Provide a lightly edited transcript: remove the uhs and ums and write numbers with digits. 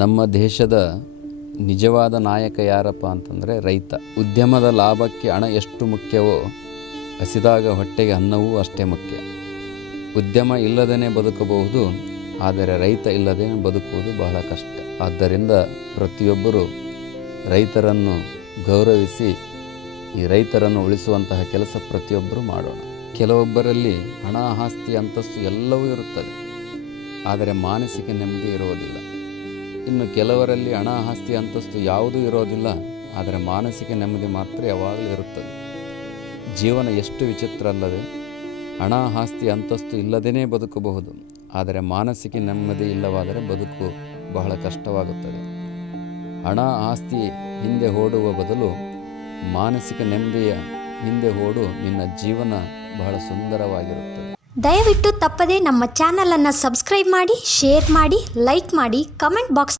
ನಮ್ಮ ದೇಶದ ನಿಜವಾದ ನಾಯಕ ಯಾರಪ್ಪ ಅಂತಂದರೆ ರೈತ. ಉದ್ಯಮದ ಲಾಭಕ್ಕೆ ಹಣ ಎಷ್ಟು ಮುಖ್ಯವೋ ಹಸಿದಾಗ ಹೊಟ್ಟೆಗೆ ಅನ್ನವೂ ಅಷ್ಟೇ ಮುಖ್ಯ. ಉದ್ಯಮ ಇಲ್ಲದೇ ಬದುಕಬಹುದು, ಆದರೆ ರೈತ ಇಲ್ಲದೇ ಬದುಕುವುದು ಬಹಳ ಕಷ್ಟ. ಆದ್ದರಿಂದ ಪ್ರತಿಯೊಬ್ಬರು ರೈತರನ್ನು ಗೌರವಿಸಿ ಈ ರೈತರನ್ನು ಉಳಿಸುವಂತಹ ಕೆಲಸ ಪ್ರತಿಯೊಬ್ಬರು ಮಾಡೋಣ. ಕೆಲವೊಬ್ಬರಲ್ಲಿ ಹಣ, ಆಸ್ತಿ, ಅಂತಸ್ತು ಎಲ್ಲವೂ ಇರುತ್ತದೆ, ಆದರೆ ಮಾನಸಿಕ ನೆಮ್ಮದಿ ಇರುವುದಿಲ್ಲ. ಇನ್ನು ಕೆಲವರಲ್ಲಿ ಹಣ, ಆಸ್ತಿ, ಅಂತಸ್ತು ಯಾವುದೂ ಇರೋದಿಲ್ಲ, ಆದರೆ ಮಾನಸಿಕ ನೆಮ್ಮದಿ ಮಾತ್ರ ಯಾವಾಗಲೂ ಇರುತ್ತದೆ. ಜೀವನ ಎಷ್ಟು ವಿಚಿತ್ರ ಅಲ್ಲವೇ? ಹಣ, ಆಸ್ತಿ, ಅಂತಸ್ತು ಇಲ್ಲದೇ ಬದುಕಬಹುದು, ಆದರೆ ಮಾನಸಿಕ ನೆಮ್ಮದಿ ಇಲ್ಲವಾದರೆ ಬದುಕು ಬಹಳ ಕಷ್ಟವಾಗುತ್ತದೆ. ಹಣ, ಆಸ್ತಿ ಹಿಂದೆ ಓಡುವ ಬದಲು ಮಾನಸಿಕ ನೆಮ್ಮದಿಯ ಹಿಂದೆ ಓಡು, ನಿನ್ನ ಜೀವನ ಬಹಳ ಸುಂದರವಾಗಿರುತ್ತದೆ. ದಯವಿಟ್ಟು ತಪ್ಪದೆ ನಮ್ಮ ಚಾನಲನ್ನು ಸಬ್ಸ್ಕ್ರೈಬ್ ಮಾಡಿ, ಶೇರ್ ಮಾಡಿ, ಲೈಕ್ ಮಾಡಿ, ಕಮೆಂಟ್ ಬಾಕ್ಸ್